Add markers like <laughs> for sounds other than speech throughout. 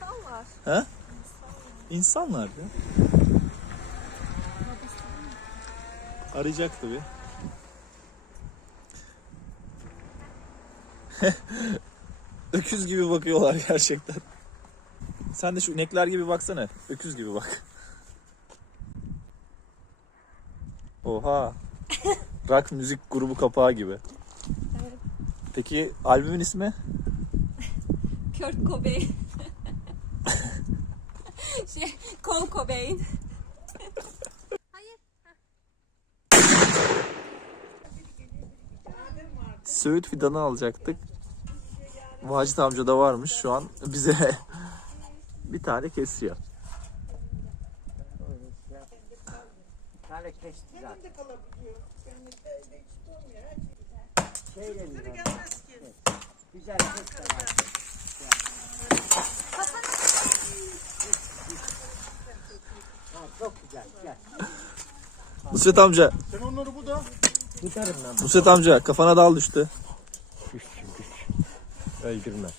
İnsanlar. He? İnsanlar ya. Arayacak tabii. <laughs> Öküz gibi bakıyorlar gerçekten. Sen de şu inekler gibi baksana. Öküz gibi bak. Oha. <laughs> Rock müzik grubu kapağı gibi. Peki albümün ismi? Kurt Cobain. şey, Kol Cobain. Hayır. Söğüt fidanı alacaktık. Vacit amca da varmış şu an bize <laughs> bir tane kesiyor. Tane kesti zaten. Şeyle mi? Güzel ses de var. Ha, çok güzel. Gel. Nusret amca, Sen onları bu da. Giderim ben. Nusret amca kafana dal düştü. Güçsün güç. Öldürmez.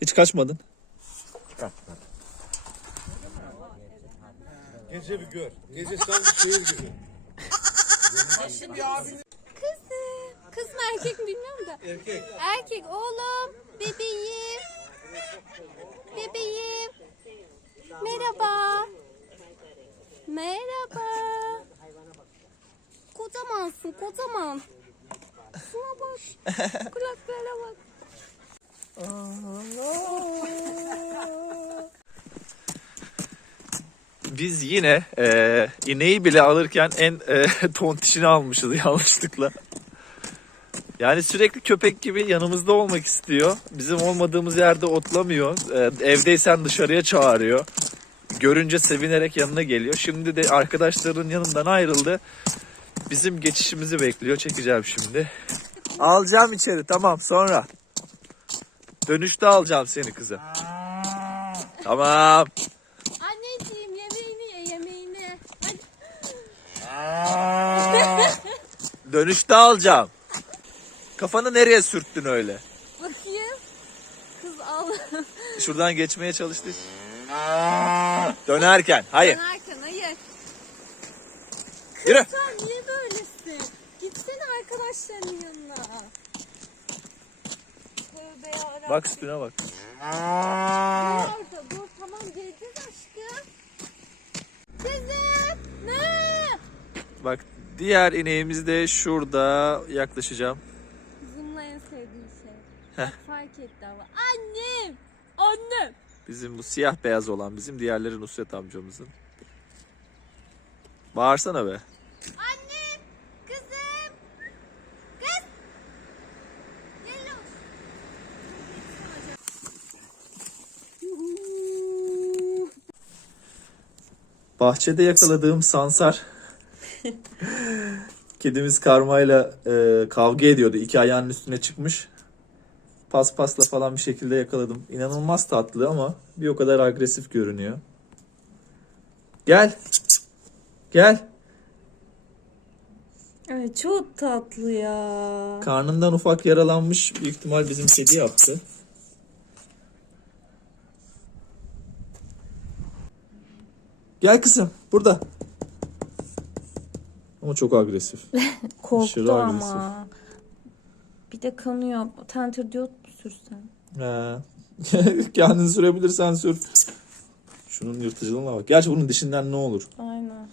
Hiç kaçmadın. Çıkartmaz. Gece bir gör. Gece sanki şehir gibi. Kızım. Kız mı erkek mi bilmiyorum da. Erkek. Erkek oğlum. Bebeğim. Bebeğim. Merhaba. Merhaba. Kocamansın kocaman. Şuna bak. Kulaklara bak. Biz yine e, ineği bile alırken en e, <laughs> tontişini almışız yanlışlıkla. Yani sürekli köpek gibi yanımızda olmak istiyor. Bizim olmadığımız yerde otlamıyor. E, evdeysen dışarıya çağırıyor. Görünce sevinerek yanına geliyor. Şimdi de arkadaşlarının yanından ayrıldı. Bizim geçişimizi bekliyor. Çekeceğim şimdi. Alacağım içeri tamam sonra. Dönüşte alacağım seni kızım. Tamam. Anneciğim yemeğini ye yemeğini. Hadi. <laughs> Dönüşte alacağım. Kafanı nereye sürttün öyle? Bakayım. Kız al. Şuradan geçmeye çalıştı. Dönerken. Hayır. Dönerken hayır. Yürü. Sen niye böylesin? Gitsene arkadaşlarının yanına. Tövbe yarabbim. Bak üstüne bak. Dur orada dur tamam geleceğiz aşkım. Kızım. Ne? Bak diğer ineğimiz de şurada yaklaşacağım. Kızımla en sevdiği şey. Heh. Fark etti ama. Annem. Annem. Bizim bu siyah beyaz olan bizim diğerleri Nusret amcamızın. Bağırsana be. Annem. Kızım. Kız. Bahçede yakaladığım sansar. <laughs> Kedimiz karmayla e, kavga ediyordu. İki ayağının üstüne çıkmış. Paspasla falan bir şekilde yakaladım. İnanılmaz tatlı ama bir o kadar agresif görünüyor. Gel. Gel. Ay çok tatlı ya. Karnından ufak yaralanmış. Büyük ihtimal bizim kedi yaptı. Gel kızım. Burada. Ama çok agresif. <laughs> Korktu Aşırı ama. Bir de kanıyor. Tenter diyot mu sürsen? He. <laughs> Kendin sürebilirsen sür. Şunun yırtıcılığına bak. Gerçi bunun dişinden ne olur? Aynen.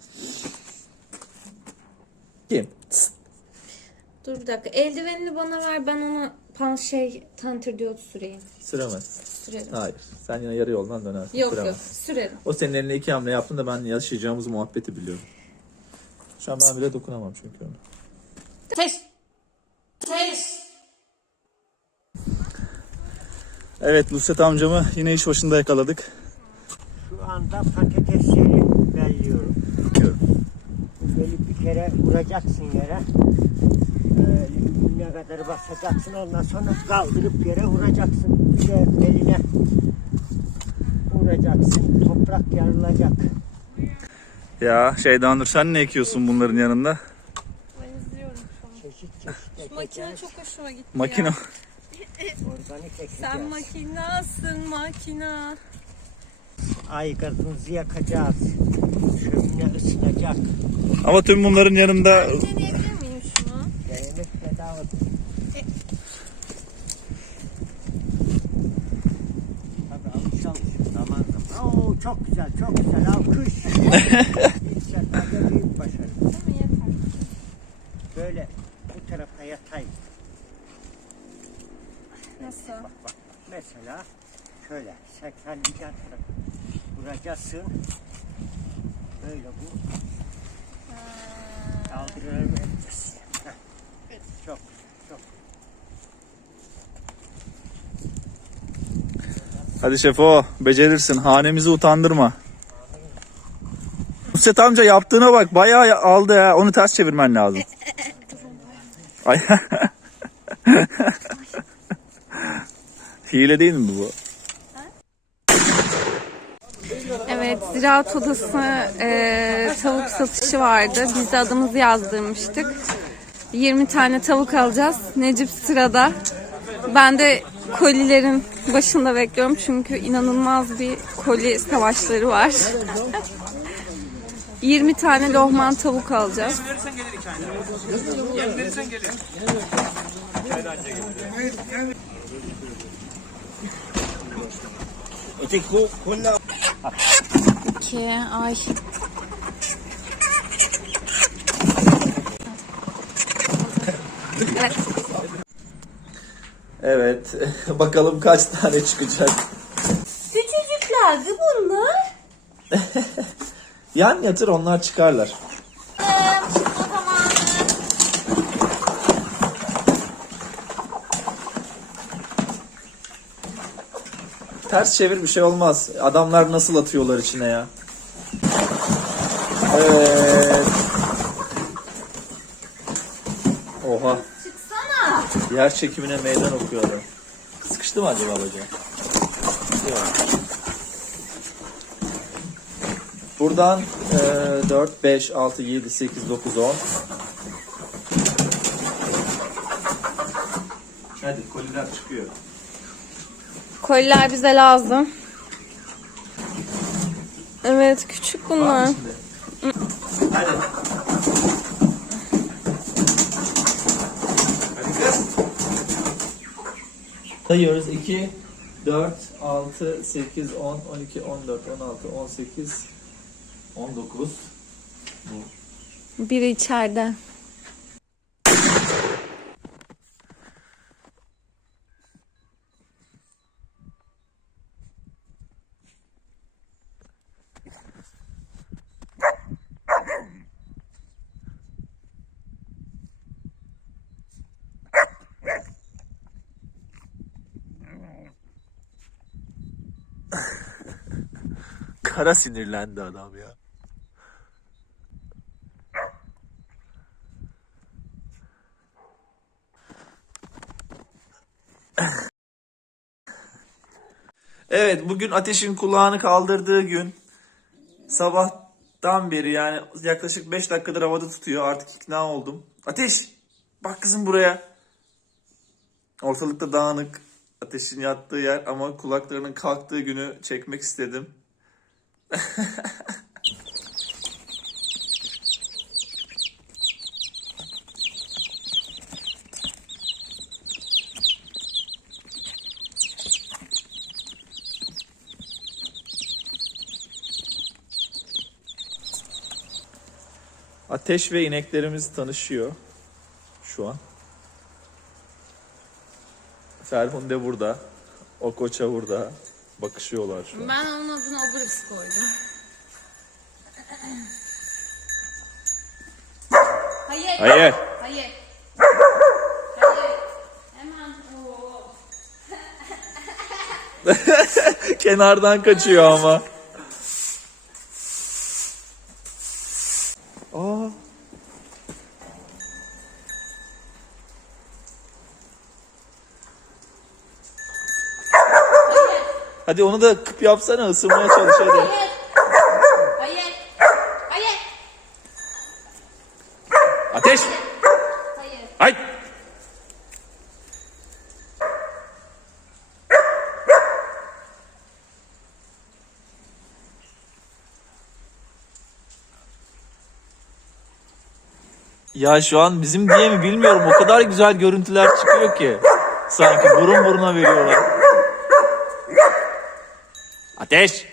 Kim? Dur bir dakika. Eldivenini bana ver. Ben ona pan şey tenter diyot süreyim. Süremez. Sürerim. Hayır. Sen yine yarı yoldan dönersin. Yok Süremez. yok. Sürerim. O senin eline iki hamle yaptın da ben yaşayacağımız muhabbeti biliyorum. Şu an ben bile dokunamam çünkü ona. Teş. Teş. Evet Nusret amcamı yine iş başında yakaladık. Şu anda patatesleri belliyorum. Böyle bir kere vuracaksın yere. Böyle ne kadar basacaksın ondan sonra kaldırıp yere vuracaksın. Bir de beline vuracaksın. Toprak yarılacak. Ya Şeyda Nur sen ne ekiyorsun bunların yanında? Ben izliyorum şu an. Çeşit çeşit Şu makine çok hoşuma gitti Makine. <laughs> ya. Organik ekeceğiz. Sen makinasın makina. Aygazımızı yakacağız. Şömine ısınacak. Ama tüm bunların yanında Deneyebilir miyim şunu? Denemek bedava. Tabii alış alış. Zaman zaman. Oo, çok güzel, çok güzel. Alkış. <laughs> İlk seferde büyük başarı. Değil mi? Yeter. Böyle bu tarafa yatayım. Nasıl? Bak bak. Mesela şöyle. Sen kendi yan tarafı vuracaksın. Böyle bu. Edeceğiz. Heh. Çok çok. Hadi şefo becerirsin hanemizi utandırma. <laughs> Nusret amca yaptığına bak bayağı aldı ya onu ters çevirmen lazım. <laughs> Ay. <laughs> Hile değil mi bu? Evet, Ziraat Odası e, tavuk satışı vardı. Biz de adımızı yazdırmıştık. 20 tane tavuk alacağız. Necip sırada. Ben de kolilerin başında bekliyorum çünkü inanılmaz bir koli savaşları var. <laughs> 20 tane lohman tavuk alacağız. İki, ay. Evet. Evet <laughs> bakalım kaç tane çıkacak. Küçücüklerdi bunlar. <laughs> Yan yatır onlar çıkarlar. Ters çevir bir şey olmaz. Adamlar nasıl atıyorlar içine ya. Evet. Oha. Çıksana. Yer çekimine meydan okuyor adam. Sıkıştı mı acaba bacağı? Yok. Buradan e, 4, 5, 6, 7, 8, 9, 10. Hadi koliler çıkıyor. Koliler bize lazım. Evet küçük bunlar. Hadi. Hadi kız. Sayıyoruz. 2, 4, 6, 8, 10, 12, 14, 16, 18, 19. Biri içeride. Kara sinirlendi adam ya. Evet bugün ateşin kulağını kaldırdığı gün sabahtan beri yani yaklaşık 5 dakikadır havada tutuyor artık ikna oldum. Ateş bak kızım buraya. Ortalıkta dağınık ateşin yattığı yer ama kulaklarının kalktığı günü çekmek istedim. <laughs> Ateş ve ineklerimiz tanışıyor şu an. Ferhunde burada. O koça burada. Bakışıyorlar şu an. Ben onun adına Obrix koydum. Hayır. Hayır. Hayır. Hayır. Hemen. Oo. <laughs> Kenardan kaçıyor ama. Hadi onu da kıp yapsana ısınmaya çalış hadi. Hayır. Hayır. Hayır. Ateş. Hayır. Ay. Ya şu an bizim diye mi bilmiyorum. O kadar güzel görüntüler çıkıyor ki. Sanki burun buruna veriyorlar. Ateş!